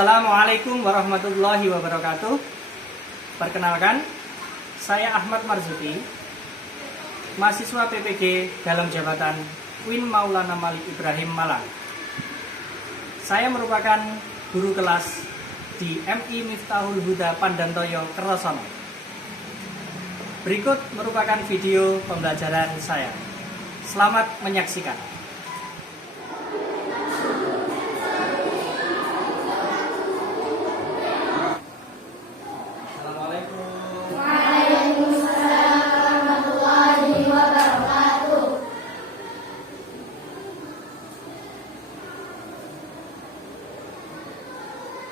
Assalamualaikum warahmatullahi wabarakatuh. Perkenalkan, saya Ahmad Marzuki, mahasiswa PPG dalam jabatan Win Maulana Malik Ibrahim Malang. Saya merupakan guru kelas di MI Miftahul Huda Pandantoyo Kertosono. Berikut merupakan video pembelajaran saya. Selamat menyaksikan.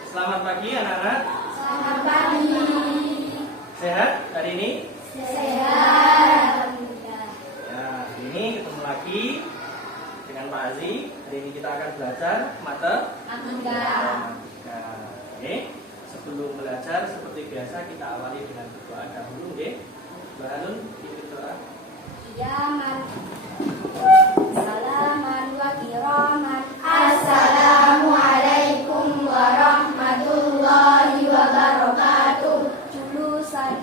Selamat pagi anak-anak. Selamat pagi. Sehat hari ini? Sehat. Ya, hari ini ketemu lagi dengan Pak Azi. Hari ini kita akan belajar Matematika. Oke. Sebelum belajar seperti biasa kita awali dengan berdoa dahulu, oke? Mbak Hanun, pimpin doa. Yaman. Salaman wa kiraman. Assalamualaikum warahmatullahi wabarakatuh. Julusan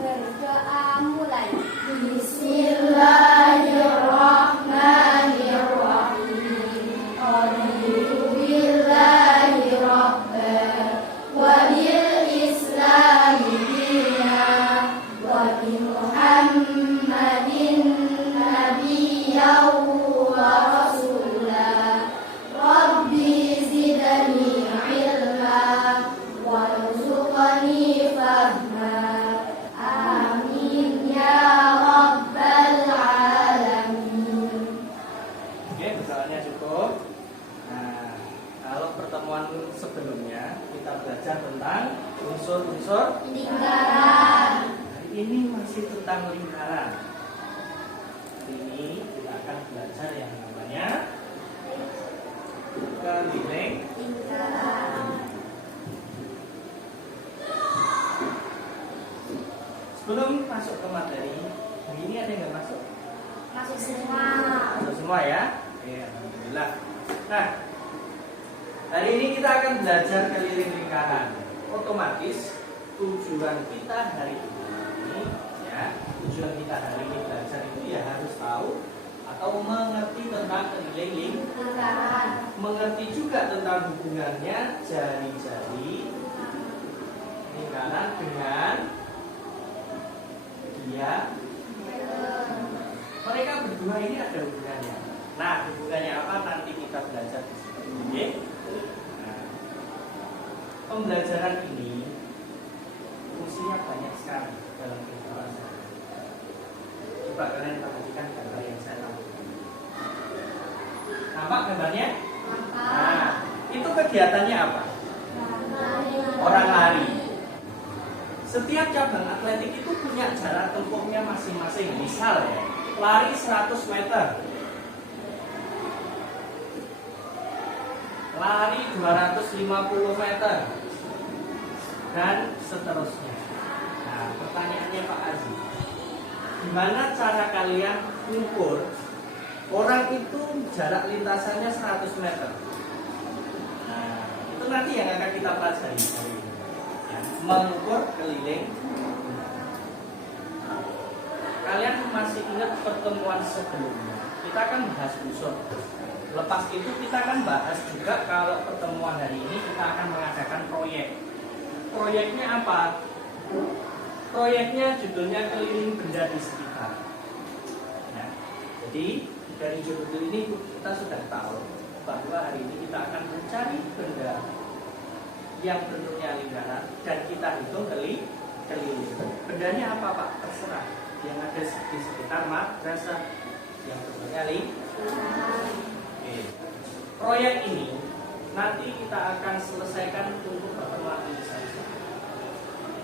berdoa mulai. Bismillahirrahmanirrahim. Raditu billahi rabban wa bil islami dinan wa bi Muhammadin nabiyyan wa rasulah. Rabbi zidni ilma warzuqni fahma. Amin ya rabbal alamin. Oke, berdoanya cukup. Nah, kalau pertemuan sebelumnya kita belajar tentang unsur-unsur Lingkaran. Hari ini masih tentang lingkaran. Hari ini kita akan belajar yang namanya keliling. Lingkaran. Sebelum masuk ke materi, hari ini ada yang nggak masuk? Masuk semua. Masuk semua ya? Oke, alhamdulillah. Nah, hari ini kita akan belajar keliling lingkaran. Otomatis tujuan kita hari ini, ya, tujuan kita hari ini belajar itu ya harus tahu atau mengerti tentang keliling Lingkaran. mengerti juga tentang hubungannya jari-jari lingkaran dengan dia. Mereka berdua ini ada hubungannya. Nah, hubungannya apa nanti kita belajar di sini. Nah, pembelajaran ini fungsinya banyak sekali dalam kehidupan saya. Coba kalian perhatikan gambar yang saya tampilkan. Nampak gambarnya? Nah, itu kegiatannya apa? Orang lari. Setiap cabang atletik itu punya jarak tempuhnya masing-masing. Misal ya, lari 100 meter, lari 250 meter, dan seterusnya. Nah, pertanyaannya Pak Aziz, gimana cara kalian ukur orang itu jarak lintasannya 100 meter? Nah, itu nanti yang akan kita pelajari hari ini. Ya, mengukur keliling. Kalian masih ingat pertemuan sebelumnya? Kita akan bahas unsur. Lepas itu kita akan bahas juga kalau pertemuan hari ini kita akan mengadakan proyek. Proyeknya apa? Proyeknya judulnya keliling benda di sekitar. Ya, jadi dari judul ini kita sudah tahu bahwa hari ini kita akan mencari benda yang bentuknya lingkaran dan kita hitung keliling. Bendanya apa Pak? Terserah. Yang ada di sekitar madrasah yang bentuknya lingkaran. Oke. Proyek ini nanti kita akan selesaikan untuk pertemuan ini saja.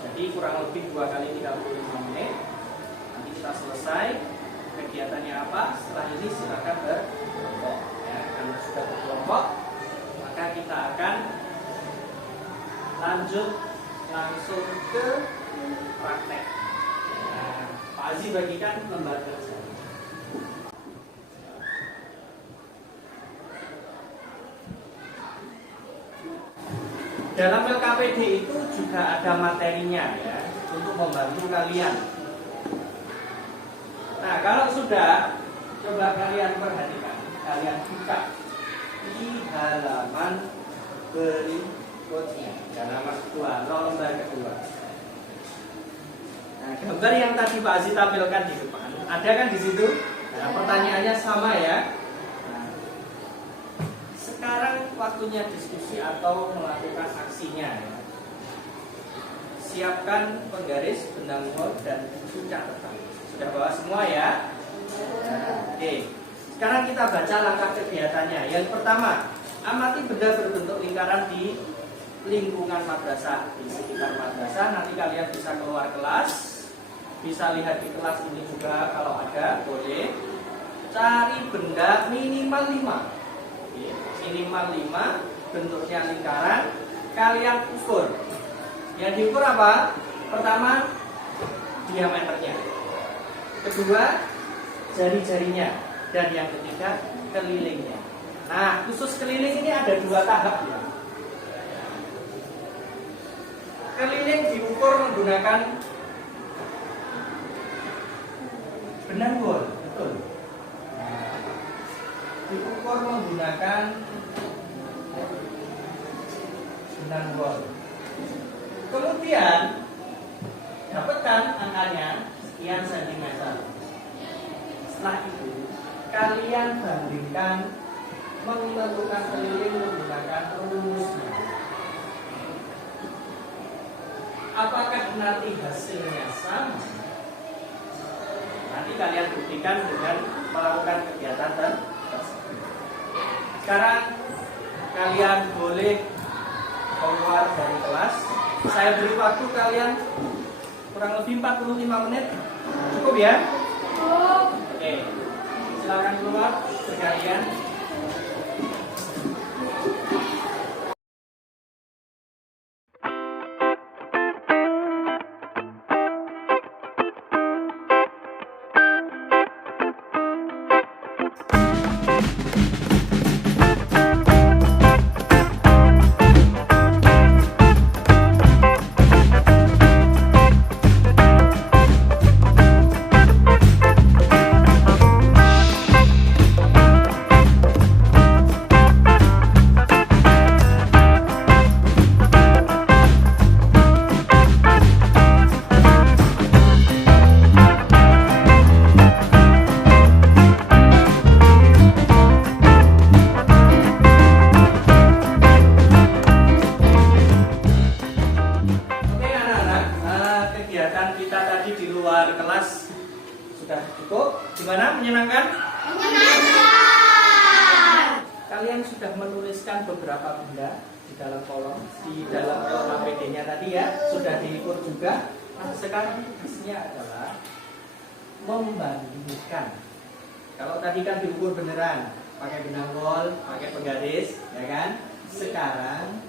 Jadi kurang lebih 2 kali 35 menit. Nanti kita selesai. Kegiatannya apa? Setelah ini silakan berkelompok. Ya, kalau sudah berkelompok, maka kita akan lanjut langsung ke praktek. Nah, Pak Aziz bagikan lembar kerja. dalam LKPD itu juga ada materinya ya, untuk membantu kalian. Nah, kalau sudah, coba kalian perhatikan, kalian buka di halaman berikutnya, halaman kedua, lembar kedua. Nah, gambar yang tadi Pak Aziz tampilkan di depan, ada kan di situ? Nah, pertanyaannya sama ya. Nah, sekarang waktunya diskusi atau melakukan aksinya ya. Siapkan penggaris, benang wol, dan buku catatan. Sudah bawa semua ya? Oke. Sekarang kita baca langkah kegiatannya. Yang pertama, amati benda berbentuk lingkaran di lingkungan madrasah, di sekitar madrasah. Nanti kalian bisa keluar kelas, bisa lihat di kelas ini juga kalau ada, boleh. Cari benda minimal 5. Minimal 5, bentuknya lingkaran. Kalian ukur. Yang diukur apa? Pertama, diameternya. Kedua, jari-jarinya. Dan yang ketiga, kelilingnya. Nah, khusus keliling ini ada 2 tahap ya. Keliling diukur menggunakan benang wol, betul. Nah, diukur menggunakan benang wol. Kemudian dapatkan angkanya sekian sentimeter. Setelah itu kalian bandingkan menentukan keliling menggunakan rumusnya. Apakah nanti hasilnya sama? Nanti kalian buktikan dengan melakukan kegiatan tersebut. Sekarang kalian boleh keluar dari kelas. Saya beri waktu kalian kurang lebih 45 menit. Cukup ya? Oke. Silakan keluar sekalian. Gimana? Menyenangkan? Menyenangkan. Kalian sudah menuliskan beberapa benda di dalam kolom, di dalam LKPD-nya tadi ya, sudah diukur juga. Nah, sekarang tugasnya adalah membandingkan. Kalau tadi kan diukur beneran, pakai benang wol, pakai penggaris, ya kan? Sekarang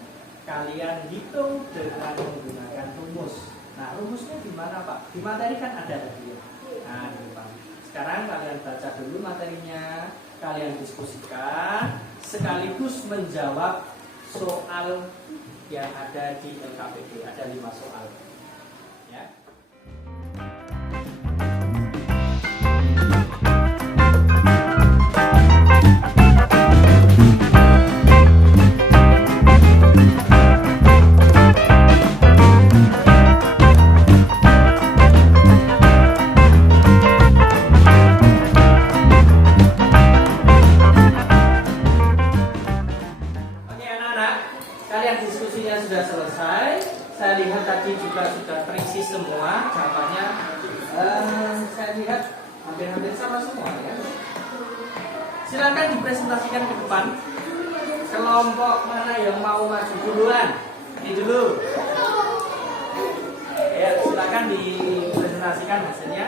kalian hitung dengan menggunakan rumus. Nah, rumusnya di mana, Pak? Di materi kan ada tadi ya. Nah, di depan. Sekarang kalian baca dulu materinya, kalian diskusikan, sekaligus menjawab soal yang ada di LKPD. Ada 5 soal. Ya. Kalian diskusinya sudah selesai. Saya lihat tadi juga sudah terisi semua jawabannya. Saya lihat hampir-hampir sama semua ya. Silakan dipresentasikan ke depan. Kelompok mana yang mau maju duluan? Ini dulu. Ya, silakan dipresentasikan hasilnya.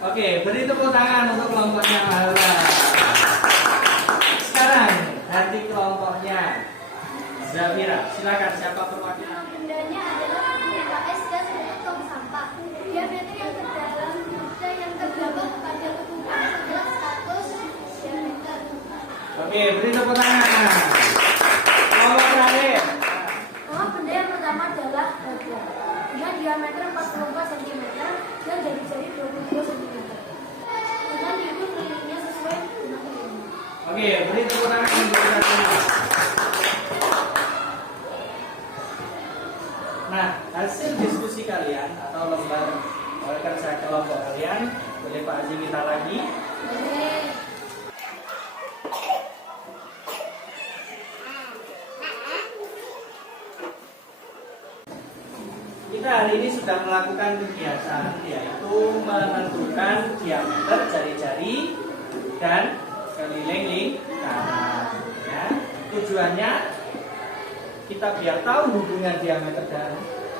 Oke, beri tepuk tangan untuk kelompoknya Mahala. Sekarang hati kelompoknya Zafira. Silakan, siapa perwakilan? Bendanya adalah PKS gas untuk tong sampah. Diameter yang terdalam Oke, beri tepuk tangan. Kelompok terakhir. Kelompok benda yang pertama adalah dada dengan diameter 44 cm dan jari-jari 22 cm. Dengan diukur kelilingnya sesuai dengan kelilingnya. Oke, beri tepuk tangan untuk kita. Nah, hasil diskusi kalian atau lembar kerja kelompok kalian, boleh Pak Haji minta lagi? Boleh. Kita hari ini sudah melakukan kegiatan yaitu menentukan diameter jari-jari dan keliling lingkaran. Ya. Tujuannya kita biar tahu hubungan diameter dan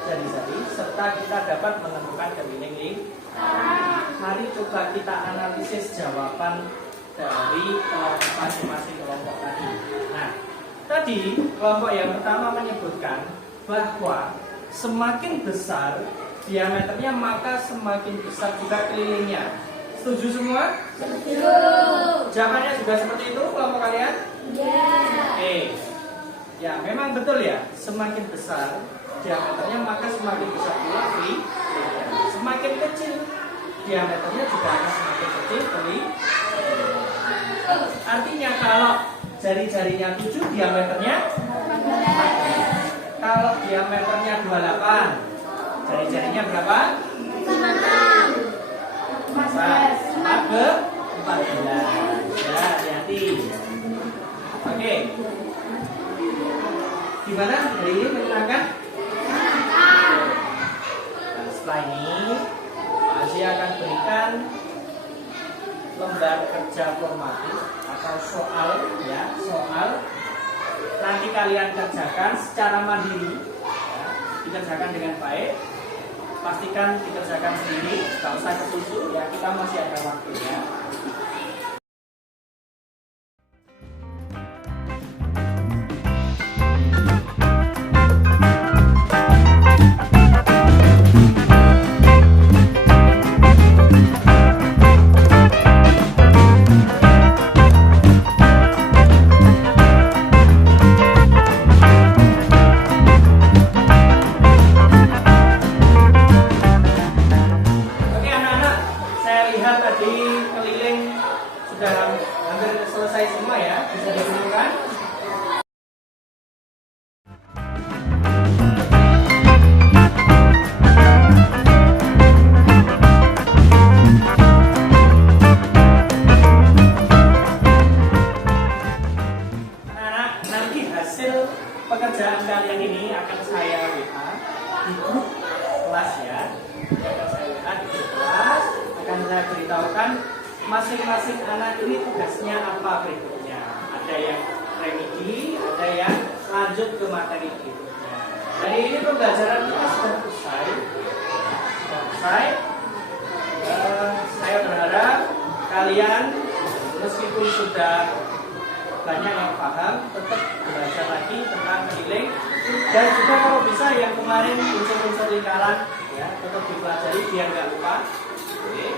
jari-jari serta kita dapat menentukan keliling lingkaran. Mari coba kita analisis jawaban dari masing-masing kelompok tadi. Nah, tadi kelompok yang pertama menyebutkan bahwa semakin besar diameternya maka semakin besar juga kelilingnya. Setuju semua? Setuju. Jawabannya juga seperti itu kelompok kalian? Ya. Oke. Ya, memang betul ya. Semakin besar diameternya maka semakin besar pula kelilingnya. Semakin kecil diameternya juga akan semakin kecil kelilingnya. Artinya kalau jari-jarinya 7 diameternya 14. Kalau diameternya 28, jari-jarinya berapa? 4 ke 14. Ya, hati-hati. Oke. Gimana hari ini menyenangkan? Nah, setelah ini Pak Aziz akan berikan lembar kerja formatif atau soal, ya, soal nanti kalian kerjakan secara mandiri, ya, dikerjakan dengan baik, pastikan dikerjakan sendiri, nggak usah kesusu, ya, kita masih ada waktunya. Hampir selesai semua ya, bisa dikumpulkan. Anak-anak, nanti hasil pekerjaan kalian ini akan saya WA di grup kelas ya. Akan saya WA di grup kelas, akan saya beritahukan masing-masing anak ini tugasnya apa berikutnya. Ada yang remedi, ada yang lanjut ke materi berikutnya. Hari ini pembelajaran kita sudah selesai. Saya berharap kalian meskipun sudah banyak yang paham, tetap belajar lagi tentang keliling dan juga kalau bisa yang kemarin unsur-unsur lingkaran ya tetap dipelajari biar nggak lupa. Oke.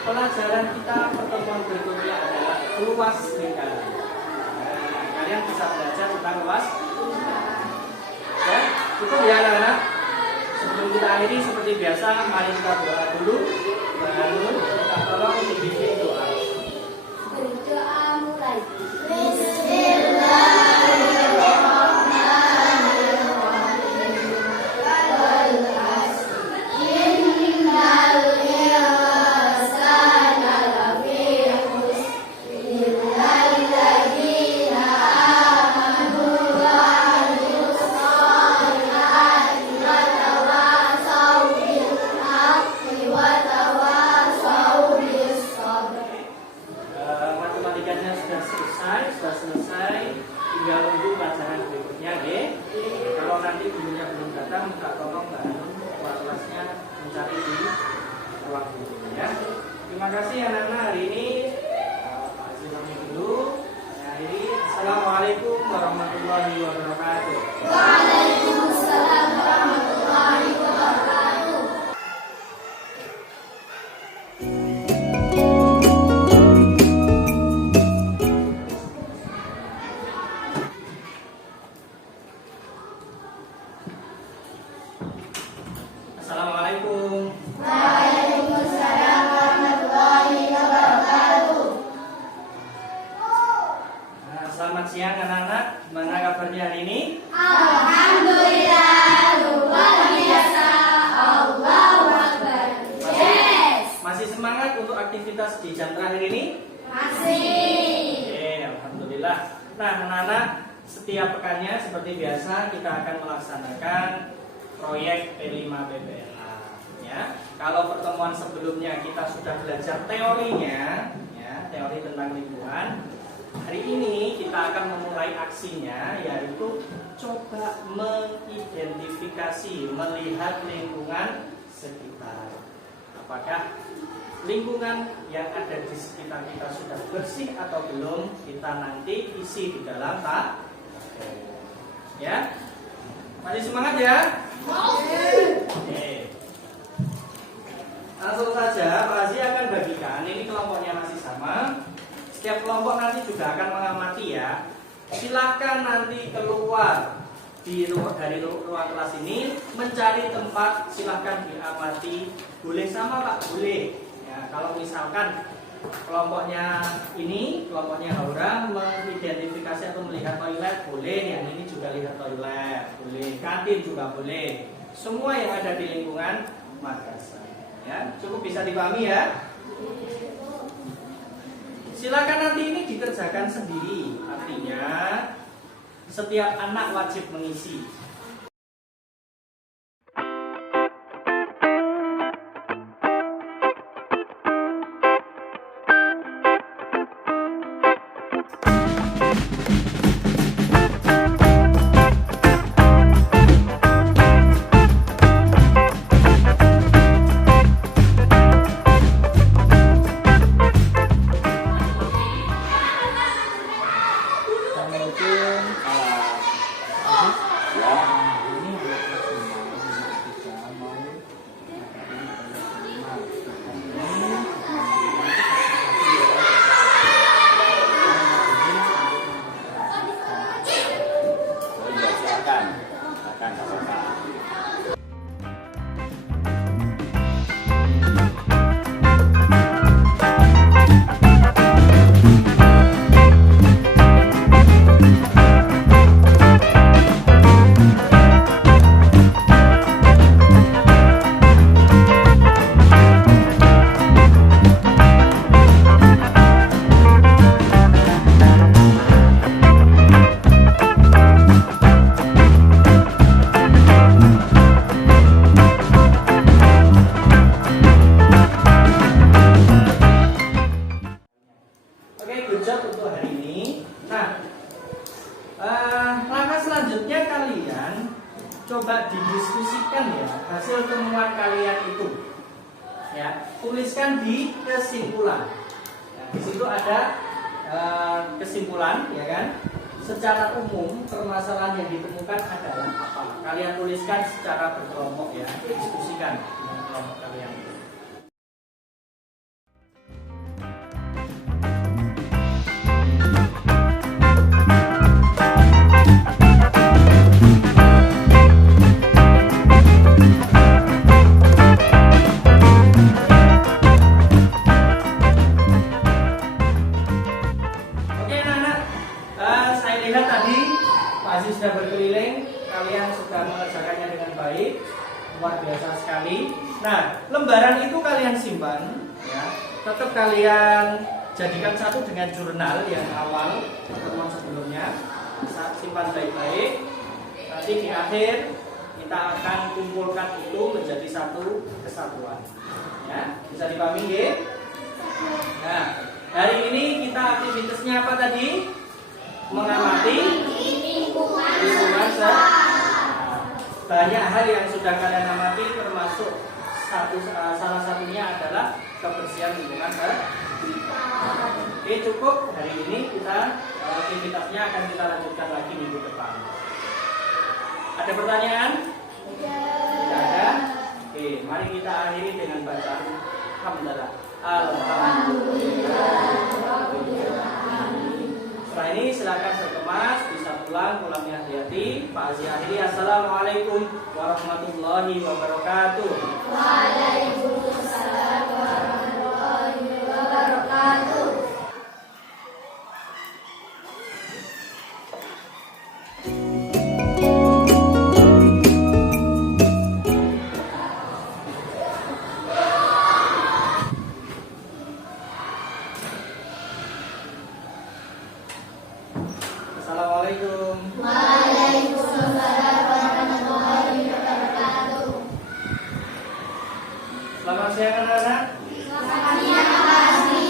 Pelajaran kita pertemuan berikutnya adalah luas lingkaran. Nah, kalian bisa belajar tentang luas. Ya, cukup ya anak-anak. Sebelum kita akhiri seperti biasa, mari kita berdoa dulu. Lalu kita tolong dibimbing doa. Berdoa mulai. Matematikanya sudah selesai, tinggal nunggu pelajaran berikutnya, deh. Kalau nanti gurunya belum datang, minta tolong Mbak Hanum kelas-kelasnya mencari di ruang guru ya. Terima kasih anak-anak hari ini. Pak Haji pamit dulu. Saya akhiri. Assalamualaikum warahmatullahi wabarakatuh. Waalaikumsalam warahmatullahi wabarakatuh. anak-anak, gimana kabarnya hari ini? Alhamdulillah, luar biasa. Allahu Akbar. Masih semangat untuk aktivitas di jam terakhir ini? Masih. Oke, alhamdulillah. Nah, anak-anak, setiap pekannya seperti biasa kita akan melaksanakan proyek P5 PPLA. Ya, kalau pertemuan sebelumnya kita sudah belajar teorinya, ya, teori tentang lingkungan. Hari ini kita akan memulai aksinya, yaitu coba mengidentifikasi, melihat lingkungan sekitar. Apakah lingkungan yang ada di sekitar kita sudah bersih atau belum? Kita nanti isi di dalam ya. Masih semangat ya? Oke. Langsung saja, Pak Aziz akan bagikan. Ini kelompoknya masih sama. Setiap kelompok nanti juga akan mengamati ya. Silahkan nanti keluar dari ruang kelas ini, mencari tempat, silahkan diamati. Boleh sama Pak? Boleh. Ya, kalau misalkan kelompoknya ini, kelompoknya Haura mengidentifikasi atau melihat toilet, boleh. Yang ini juga lihat toilet, boleh. Kantin juga boleh. Semua yang ada di lingkungan madrasah. Ya, cukup bisa dipahami ya. Silakan nanti ini dikerjakan sendiri. Artinya setiap anak wajib mengisi. Coba didiskusikan ya hasil temuan kalian itu, ya, tuliskan di kesimpulan. Ya, di situ ada kesimpulan, ya kan? Secara umum permasalahan yang ditemukan adalah apa? Kalian tuliskan secara berkelompok ya, diskusikan dengan kelompok kalian. Sudah berkeliling, kalian sudah mengerjakannya dengan baik, luar biasa sekali. Nah, lembaran itu kalian simpan, ya. Tetap kalian jadikan satu dengan jurnal yang awal pertemuan sebelumnya, simpan baik-baik. Nanti di akhir kita akan kumpulkan itu menjadi satu kesatuan. Ya, bisa dipahami, ya? Nah, hari ini kita aktivitasnya apa tadi? Mengamati lingkungan. Banyak hal yang sudah kalian amati, termasuk salah satunya adalah kebersihan lingkungan. Oke, cukup hari ini. Kita aktivitasnya akan kita lanjutkan lagi minggu depan. Ada pertanyaan? Tidak ada. Oke, mari kita akhiri dengan bacaan Alhamdulillah. Setelah ini silakan berkemas, bisa pulang hati-hati. Pak Aziz akhiri, assalamualaikum warahmatullahi wabarakatuh. Waalaikumsalam warahmatullahi wabarakatuh. Waalaikumsalam warahmatullahi wabarakatuh. Selamat siang anak-anak. Selamat siang, Pak Haji.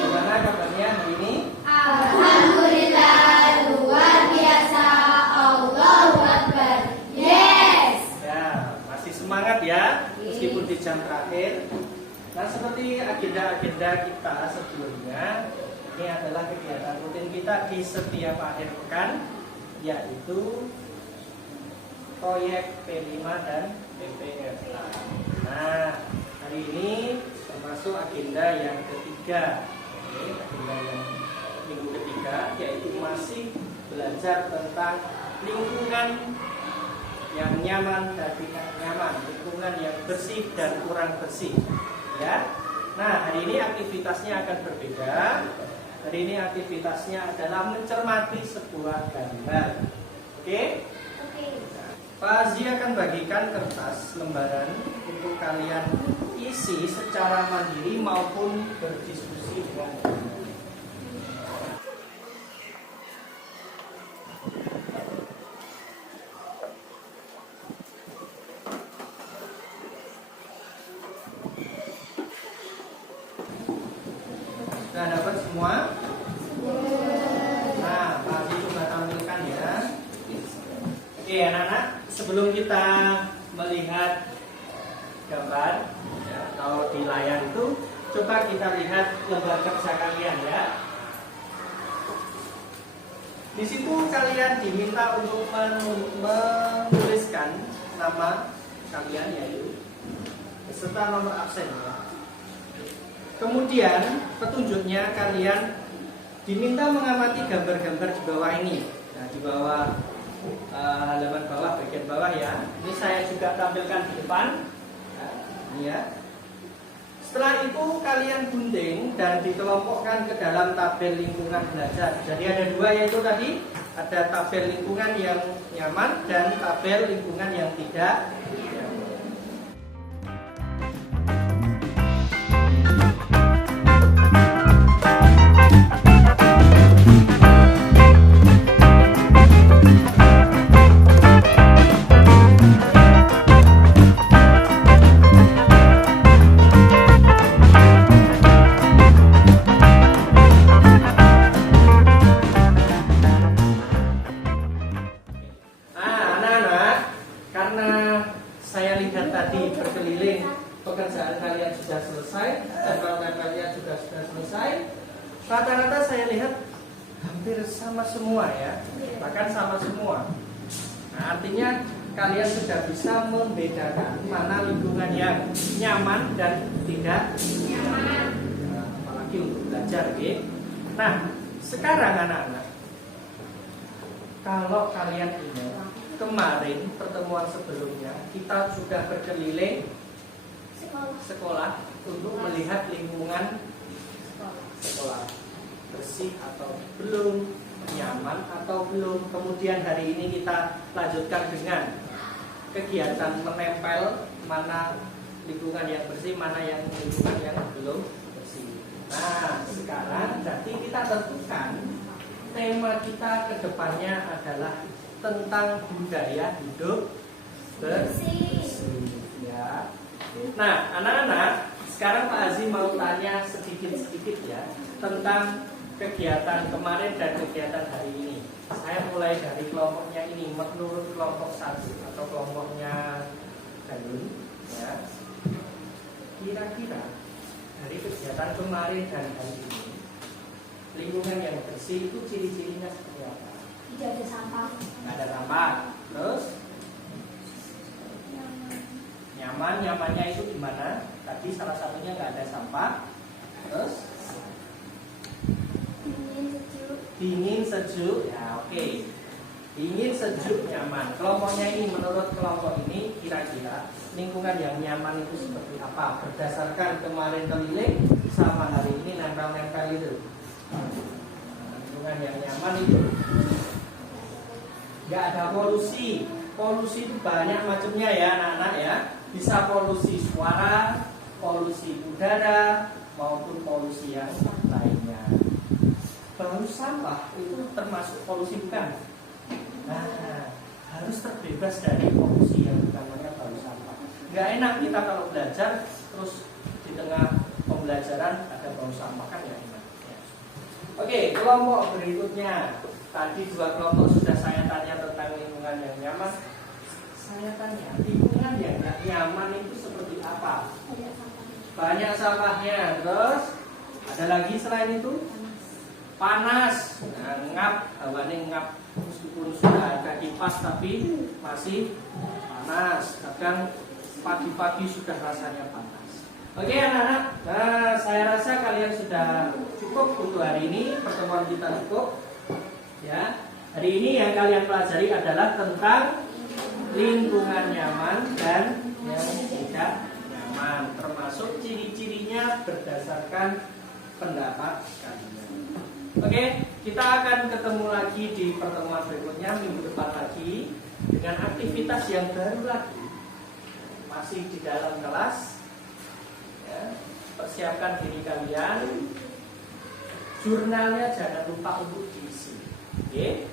Gimana kabarnya hari ini? Alhamdulillah, luar biasa. Allahu Akbar. Yes. Ya, masih semangat ya, meskipun di jam terakhir. Nah, seperti agenda-agenda kita sebelumnya, ini adalah kegiatan rutin kita di setiap akhir pekan, yaitu proyek P5 dan PPFA. Nah, hari ini termasuk agenda yang ketiga. Oke, agenda yang minggu ketiga, yaitu masih belajar tentang lingkungan yang nyaman dan tidak nyaman, lingkungan yang bersih dan kurang bersih. Ya. Nah, hari ini aktivitasnya akan berbeda. Hari ini aktivitasnya adalah mencermati sebuah gambar. Oke? Oke. Pak Azi akan bagikan kertas lembaran untuk kalian isi secara mandiri maupun berdiskusi dengan teman. Sudah dapat semua? Nah, Pak Azi coba tampilkan ya. Oke anak-anak, sebelum kita melihat gambar ya, atau di layar itu, coba kita lihat lembar kerja kalian ya. Di situ kalian diminta untuk menuliskan nama kalian yaitu beserta nomor absen ya. Kemudian petunjuknya kalian diminta mengamati gambar-gambar di bawah ini. Nah, di bawah halaman bawah, bagian bawah ya. Ini saya juga tampilkan di depan. Nah, ini ya. Setelah itu kalian gunting dan dikelompokkan ke dalam tabel lingkungan belajar. Jadi ada dua, yaitu tadi ada tabel lingkungan yang nyaman dan tabel lingkungan yang tidak nyaman. Saya lihat tadi berkeliling, pekerjaan kalian sudah selesai, tempel-tempel kalian juga sudah selesai. Rata-rata saya lihat hampir sama semua ya, bahkan sama semua. Nah, artinya kalian sudah bisa membedakan mana lingkungan yang nyaman dan tidak nyaman, nah, apalagi untuk belajar gitu. Nah, sekarang anak-anak, kalau kalian ingat kemarin pertemuan sebelumnya kita sudah berkeliling sekolah untuk melihat lingkungan sekolah bersih atau belum, nyaman atau belum. Kemudian hari ini kita lanjutkan dengan kegiatan menempel mana lingkungan yang bersih, mana yang lingkungan yang belum bersih. Nah, sekarang jadi kita tentukan tema kita ke depannya adalah tentang budaya hidup bersih ya. Nah, anak-anak, sekarang Pak Azi mau tanya sedikit-sedikit ya tentang kegiatan kemarin dan kegiatan hari ini. Saya mulai dari kelompoknya ini, menurut kelompok 1 atau kelompoknya Danun ya. Kira-kira dari kegiatan kemarin dan hari ini, lingkungan yang bersih itu ciri-cirinya seperti apa? Tidak ada sampah. Nggak ada sampah. Terus nyaman, nyamannya itu gimana? Tadi salah satunya nggak ada sampah. Terus dingin sejuk. Ya oke. Dingin sejuk nyaman. Kelompoknya ini, menurut kelompok ini kira-kira lingkungan yang nyaman itu seperti apa? Berdasarkan kemarin keliling sama hari ini nempel-nempel itu. Lingkungan yang nyaman itu nggak ada polusi. Polusi itu banyak macamnya ya anak-anak ya. Bisa polusi suara, polusi udara, maupun polusi yang lainnya. Baru sampah itu termasuk polusi bukan? bebas dari polusi yang namanya bau sampah. Nggak enak kita kalau belajar terus di tengah pembelajaran ada bau sampah, kan nggak enak. Ya. Oke, kelompok berikutnya. Tadi 2 kelompok sudah saya tanya tentang lingkungan yang nyaman. Saya tanya, lingkungan yang nggak nyaman itu seperti apa? Banyak sampahnya. Terus ada lagi selain itu? Panas. Nah, ngap, hawanya ngap. Meskipun sudah ada kipas tapi masih panas. Kadang pagi-pagi sudah rasanya panas. Oke anak-anak, nah saya rasa kalian sudah cukup untuk hari ini. Pertemuan kita cukup. Ya, hari ini yang kalian pelajari adalah tentang lingkungan nyaman dan yang tidak nyaman, termasuk ciri-cirinya berdasarkan pendapat kalian. Oke, kita akan ketemu lagi di pertemuan berikutnya minggu depan lagi dengan aktivitas yang baru lagi. Masih di dalam kelas. Ya, persiapkan diri kalian. Jurnalnya jangan lupa untuk diisi. Oke.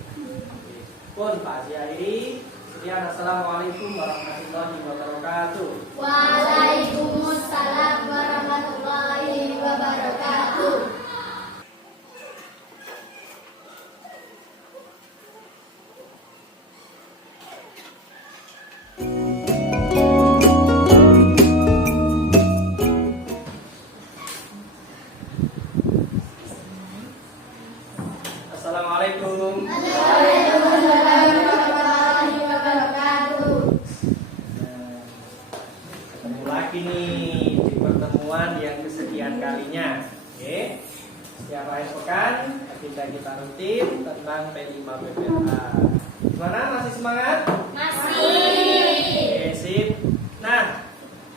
Pun Pak Haji. Sekian, assalamualaikum warahmatullahi wabarakatuh. Waalaikumsalam warahmatullahi wabarakatuh. Assalamualaikum. Waalaikumsalam warahmatullahi wabarakatuh. Ketemu lagi nih di pertemuan yang kesekian kalinya. Oke. Setiap akhir pekan kita rutin tentang P5 PPLA. Gimana, masih semangat? Masih. Oke, sip. Nah,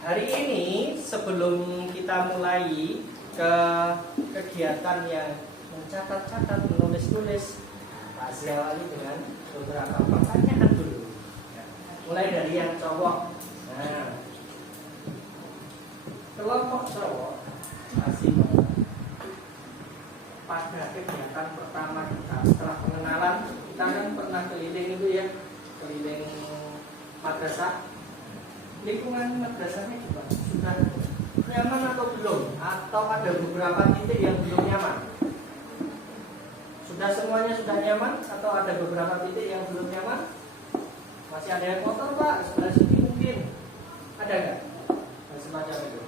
hari ini sebelum kita mulai ke kegiatan yang mencatat-catat, menulis-nulis, kasih awali dengan beberapa pertanyaan dulu. Ya. Mulai dari yang cowok. Nah, kelompok cowok masih pada kegiatan pertama kita setelah pengenalan, kita kan pernah keliling itu ya, keliling madrasah. Lingkungan madrasahnya gimana? Sudah nyaman atau belum? Atau ada beberapa titik yang belum nyaman? Sudah semuanya sudah nyaman atau ada beberapa titik yang belum nyaman? Masih ada yang kotor Pak, sebelah sini mungkin. Ada nggak? Dan semacam itu.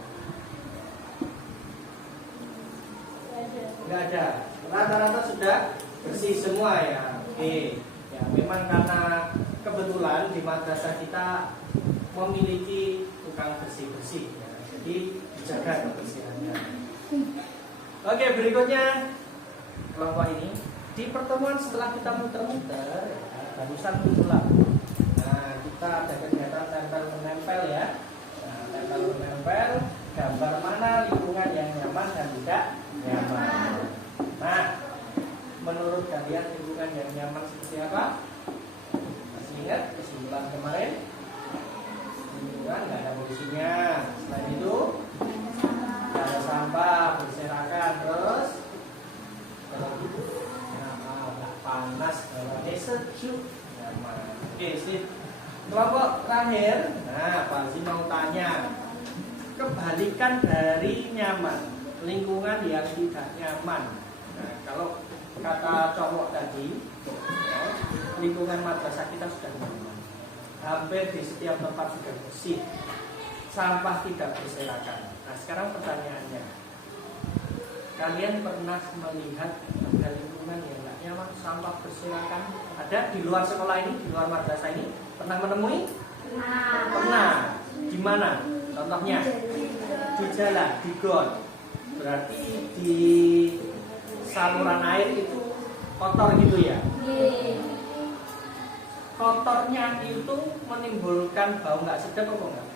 Nggak ada. Rata-rata sudah bersih semua ya. Oke. Ya, memang karena kebetulan di madrasah kita memiliki tukang bersih-bersih ya. Jadi dijaga kebersihannya. Oke, berikutnya kelompok ini. Di pertemuan setelah kita muter-muter, ya, barusan muncul lagi. Nah, kita ada kegiatan tempel-menempel ya. Nah, tempel-menempel, gambar mana lingkungan yang nyaman dan tidak nyaman. Nah, menurut kalian lingkungan yang nyaman seperti apa? Masih ingat kesimpulan kemarin? Lingkungan nggak ada polusinya. Selain itu, nggak ada sampah, berserakan, terus panas, hawannya sejuk, nyaman. Oke, sip. Kelompok terakhir, nah Pak Haji mau tanya, kebalikan dari nyaman, lingkungan yang tidak nyaman. Nah, kalau kata cowok tadi, ya, lingkungan madrasah kita sudah nyaman. Hampir di setiap tempat sudah bersih, sampah tidak berserakan. Nah, sekarang pertanyaannya, kalian pernah melihat ada lingkungan yang tidak nyaman, sampah berserakan? Ada di luar sekolah ini, di luar madrasah ini? Pernah menemui? Pernah. Di mana? Contohnya? Di jalan, di got. Berarti di saluran air itu kotor gitu ya? Kotornya itu menimbulkan bau nggak sedap apa enggak?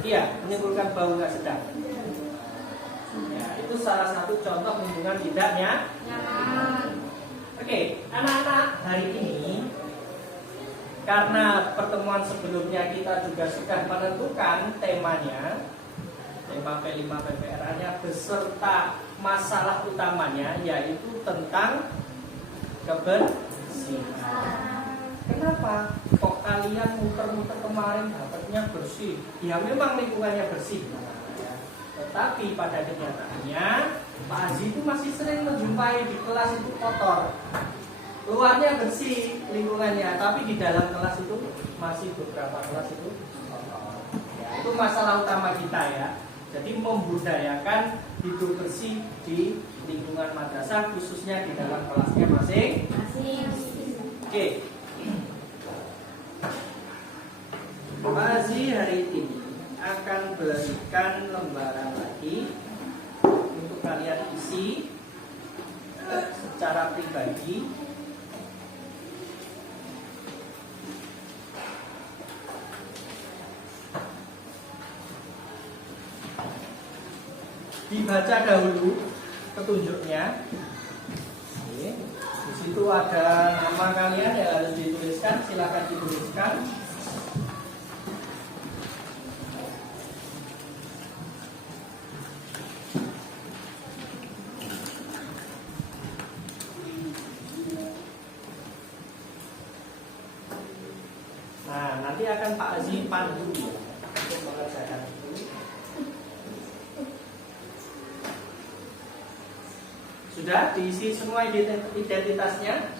Iya, menimbulkan bau nggak sedap. Ya, itu salah satu contoh lingkungan tidak nyaman. Oke, anak-anak, hari ini karena pertemuan sebelumnya kita juga sudah menentukan temanya, tema P5 PPRA-nya beserta masalah utamanya, yaitu tentang kebersihan. Kenapa kok kalian muter-muter kemarin dapatnya bersih, ya memang lingkungannya bersih. Tetapi pada kenyataannya Pak Haji itu masih sering menjumpai di kelas itu kotor. Luarnya bersih lingkungannya, tapi di dalam kelas itu masih beberapa kelas itu kotor. Ya, itu masalah utama kita ya. Jadi membudayakan hidup bersih di lingkungan madrasah, khususnya di dalam kelasnya masing-masing. Oke. Pak Haji hari ini akan berikan lembaran lagi untuk kalian isi secara pribadi. Dibaca dahulu petunjuknya. Oke. Di situ ada nama kalian yang harus dituliskan, silakan dituliskan. Nah, nanti akan Pak Haji pandu untuk mengerjakan itu. Sudah diisi semua identitasnya?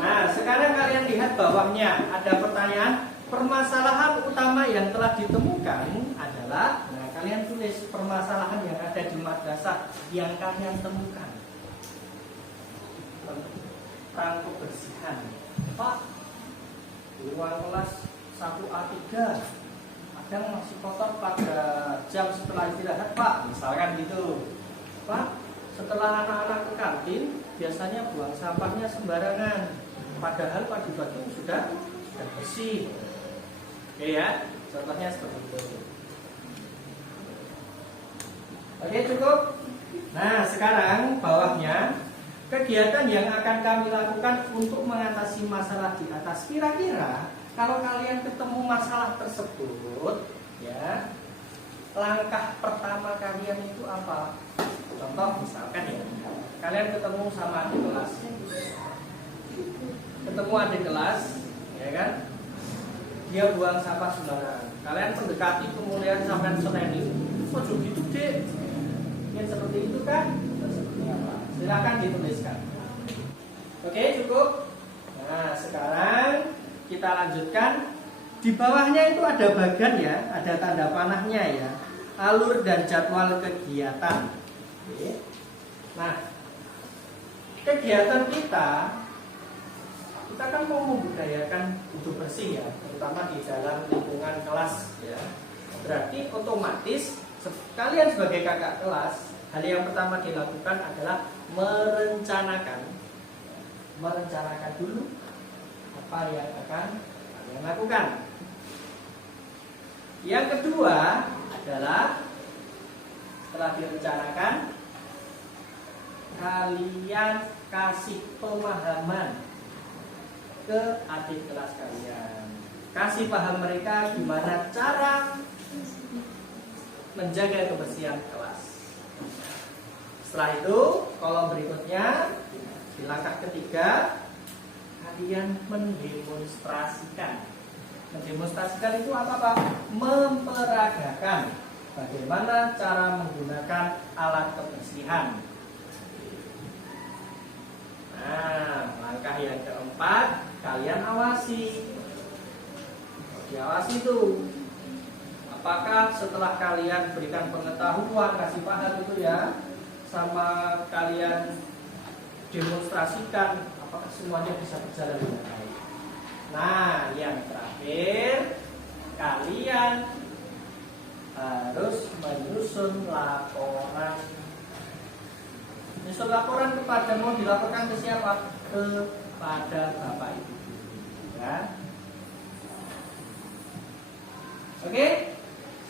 Nah, sekarang kalian lihat bawahnya ada pertanyaan. Permasalahan utama yang telah ditemukan adalah, nah kalian tulis permasalahan yang ada di madrasah yang kalian temukan. Tentang kebersihan. Pak, ruang kelas 1A3 kadang masih kotor pada jam setelah istirahat, Pak. Misalkan gitu. Pak, setelah anak-anak ke kantin, biasanya buang sampahnya sembarangan. Padahal pagi-pagi sudah bersih. Oke ya, contohnya seperti itu. Oke, cukup. Nah, sekarang bawahnya kegiatan yang akan kami lakukan untuk mengatasi masalah di atas. Kira-kira kalau kalian ketemu masalah tersebut, ya, langkah pertama kalian itu apa? Contoh misalkan ya, kalian ketemu sama adik kelas, ya kan? Dia buang sampah sembarangan. Kalian mendekati kemudian sampai seneni. Oh gitu deh. Yang seperti itu kan? Seperti apa? Silakan dituliskan. Oke, cukup. Nah, sekarang kita lanjutkan. Di bawahnya itu ada bagian ya, ada tanda panahnya ya. Alur dan jadwal kegiatan. Oke. Nah, kegiatan kita kan mau membudayakan hidup bersih ya, terutama di dalam lingkungan kelas ya. Berarti otomatis kalian sebagai kakak kelas, hal yang pertama dilakukan adalah merencanakan dulu apa yang akan kalian lakukan. Yang kedua adalah setelah direncanakan, kalian kasih pemahaman ke adik kelas kalian. Kasih paham mereka gimana cara menjaga kebersihan kelas. Setelah itu, kolom berikutnya di langkah ketiga, kalian mendemonstrasikan. Mendemonstrasikan itu apa Pak? Memperagakan bagaimana cara menggunakan alat kebersihan. Nah, langkah yang keempat, kalian awasi. Diawasi itu. Apakah setelah kalian berikan pengetahuan, kasih paham itu ya, sama kalian demonstrasikan, apakah semuanya bisa berjalan dengan baik. Nah, yang terakhir, kalian harus menyusun laporan. Menyusun laporan kepada, mau dilaporkan ke siapa? Kepada Bapak Ibu. Ya. Oke?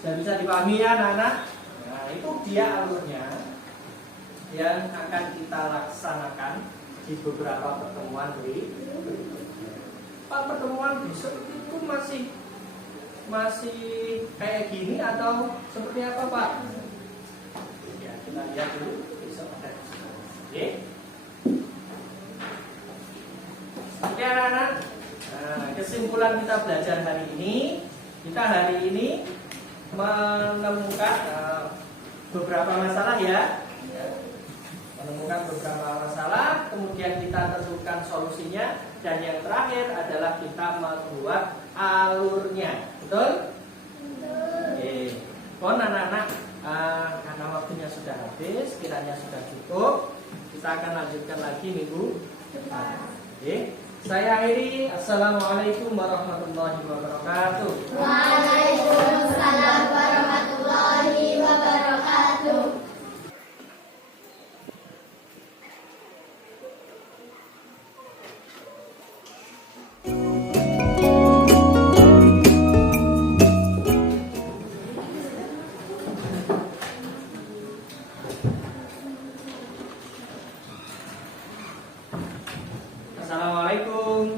Sudah bisa dipahami ya anak-anak? Nah, itu dia alurnya yang akan kita laksanakan di beberapa pertemuan berikutnya. Pak, pertemuan besok itu masih kayak gini atau seperti apa Pak? Ya, kita lihat dulu besok ada. Oke? Oke anak-anak? Nah, kesimpulan kita belajar hari ini, kita hari ini menemukan beberapa masalah ya. Menemukan beberapa masalah, kemudian kita tentukan solusinya, dan yang terakhir adalah kita membuat alurnya. Betul? Oke. Mohon anak-anak, karena waktunya sudah habis, kiranya sudah cukup, kita akan lanjutkan lagi minggu depan. Oke. Saya akhiri. Assalamualaikum warahmatullahi wabarakatuh. Waalaikumsalam warahmatullahi wabarakatuh. Assalamualaikum.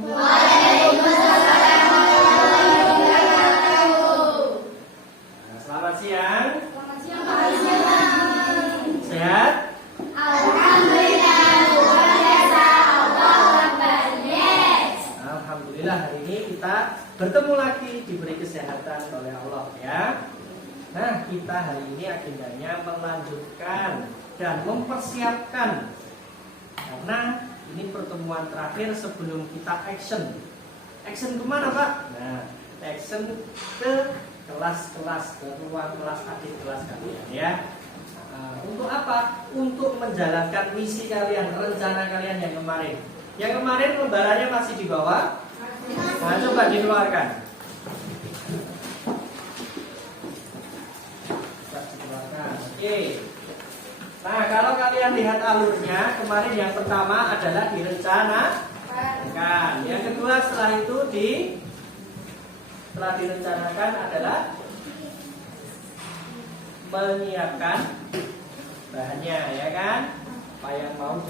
Selamat siang. Sehat? Alhamdulillah, hari ini kita bertemu lagi, diberi kesehatan oleh Allah ya. Nah, kita hari ini agendanya melanjutkan dan mempersiapkan, karena ini pertemuan terakhir sebelum kita action. Action kemana Pak? Nah, action ke kelas-kelas, ke ruang kelas adik kelas kalian ya. Untuk apa? Untuk menjalankan misi kalian, rencana kalian yang kemarin. Yang kemarin lembarannya masih di bawah. Nah, coba dikeluarkan. Coba dikeluarkan. Oke. Nah, kalau kalian lihat alurnya, kemarin yang pertama adalah direncanakan. Yang kedua setelah itu setelah direncanakan adalah menyiapkan bahannya, ya kan? Apa yang mau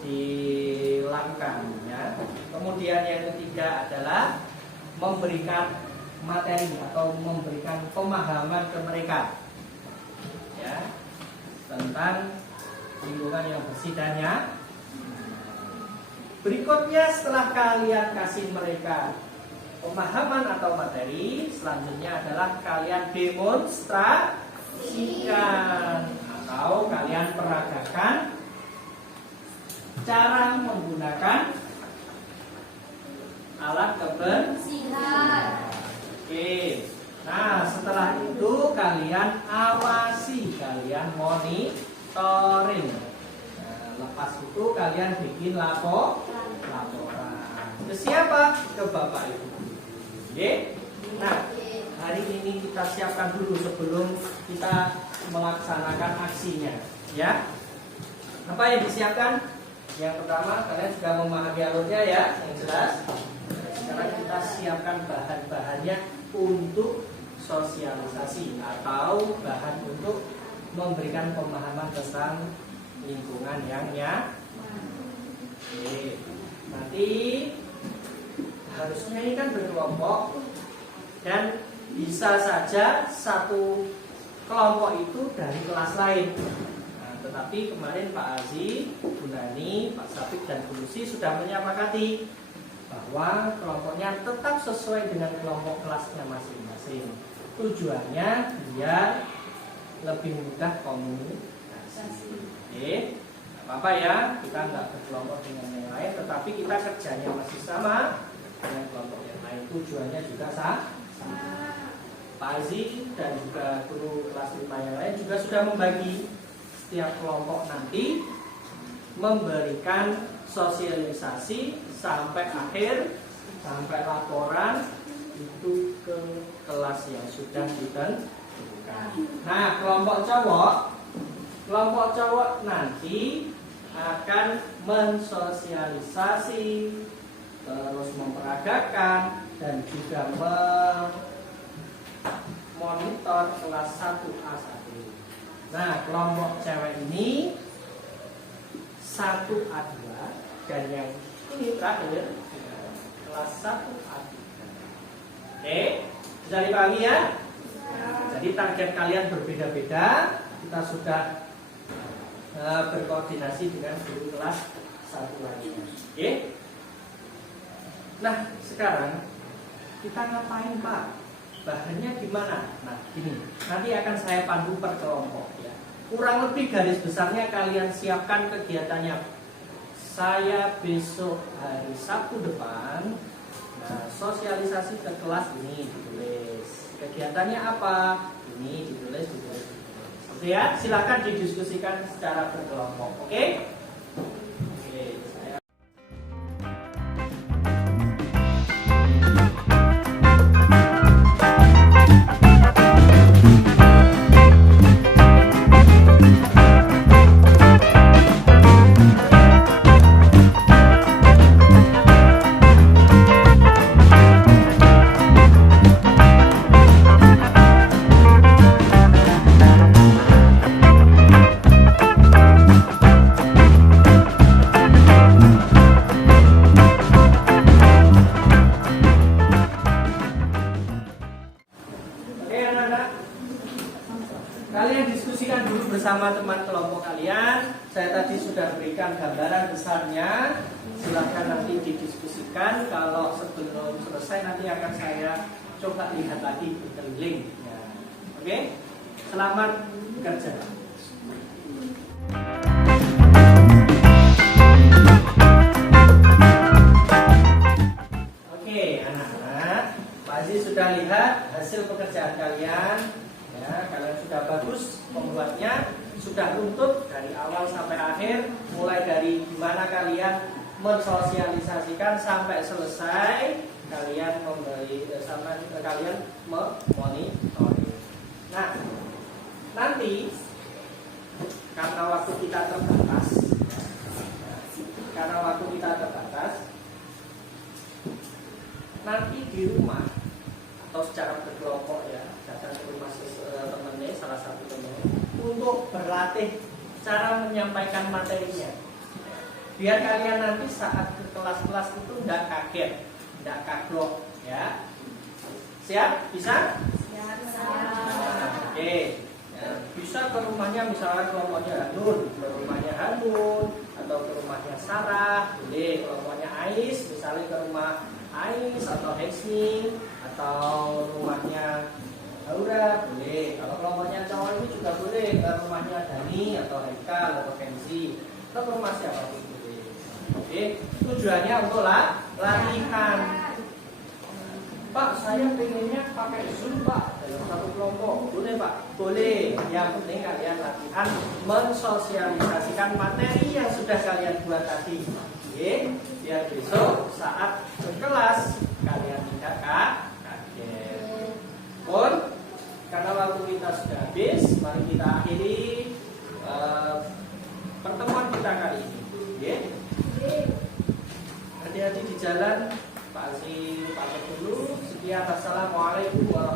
dilakukan ya. Kemudian yang ketiga adalah memberikan materi atau memberikan pemahaman ke mereka ya, tentang lingkungan yang bersih dan nyaman. Berikutnya setelah kalian kasih mereka pemahaman atau materi, selanjutnya adalah kalian demonstrasikan atau kalian peragakan cara menggunakan alat kebersihan. Oke. Nah, setelah itu kalian awasi, kalian monitoring. Nah, lepas itu kalian bikin laporan. Ke siapa? Ke Bapak Ibu. Oke? Nah, hari ini kita siapkan dulu sebelum kita melaksanakan aksinya, ya. Apa yang disiapkan? Yang pertama, kalian sudah memahami alurnya ya, yang jelas. Sekarang kita siapkan bahan-bahannya untuk sosialisasi atau bahan untuk memberikan pemahaman tentang lingkungan yang nyaman. Oke. Nanti harusnya ini kan berkelompok dan bisa saja satu kelompok itu dari kelas lain. Nah, tetapi kemarin Pak Aziz, Bu Nani, Pak Safik dan Bu Lucy sudah menyepakati bahwa kelompoknya tetap sesuai dengan kelompok kelasnya masing-masing. Tujuannya biar lebih mudah komunikasi. Oke, apa-apa ya, kita nggak berkelompok dengan yang lain, tetapi kita kerjanya masih sama dengan kelompok yang lain. Tujuannya juga sama. Pak Aziz dan juga guru kelas 5 yang lain juga sudah membagi setiap kelompok nanti memberikan sosialisasi sampai akhir, sampai laporan itu ke kelas yang sudah ditentukan. Nah, kelompok cowok nanti akan mensosialisasi, terus memperagakan dan juga memonitor kelas 1A1. Nah, kelompok cewek ini 1A2 dan yang ini terakhir kelas 1A3. Oke, sudah dipahami ya? Jadi target kalian berbeda-beda. Kita sudah berkoordinasi dengan guru kelas 1 lagi. Oke. Nah, sekarang kita ngapain Pak? Bahannya gimana? Nah, ini nanti akan saya pandu per kelompok ya. Kurang lebih garis besarnya kalian siapkan kegiatannya. Saya besok hari Sabtu depan, nah, sosialisasi ke kelas ini ditulis. Kegiatannya apa? Ini ditulis. Oke ya, silakan didiskusikan secara berkelompok. Oke? Oke, saya Oke anak-anak, kalian diskusikan dulu bersama teman kelompok kalian. Saya tadi sudah berikan gambaran besarnya. Silahkan nanti didiskusikan. Kalau sebelum selesai nanti akan saya coba lihat lagi detailnya. Oke, selamat bekerja. Oke anak-anak, Pak Aziz sudah lihat hasil pekerjaan kalian ya, kalian sudah bagus membuatnya, sudah runtut dari awal sampai akhir, mulai dari gimana kalian mensosialisasikan sampai selesai kalian memberi sampai kalian memonitoring. Nah, nanti karena waktu kita terbatas, nanti di rumah atau secara berkelompok ya, datang ke rumah temennya, salah satu temennya, untuk berlatih cara menyampaikan materinya, biar kalian nanti saat ke kelas-kelas itu tidak kaget, tidak kaglok ya. Siap? Bisa? Oke. Ya, bisa ke rumahnya, misalnya kelompoknya Hanun, ke rumahnya Hanun, atau ke rumahnya Sarah, boleh. Kelompoknya Ais, misalnya ke rumah Ais atau Hexni, atau rumahnya Aura, boleh. Kalau kelompoknya cowok ini juga boleh ke rumahnya Dani atau Haikal atau Kenzi, atau ke rumah siapapun boleh. Oke, tujuannya untuk latihan. Pak, saya pengennya pakai Zoom Pak dalam satu kelompok. Boleh Pak? Boleh. Yang penting kalian latihan mensosialisasikan materi yang sudah kalian buat tadi. Oke, biar besok saat berkelas kalian tidak kaget. Pun, karena waktu kita sudah habis, mari kita akhiri pertemuan kita kali ini. Oke? Hati-hati di jalan. Pak Aziz pamit dulu. Sekian, assalamualaikum warahmatullahi wabarakatuh.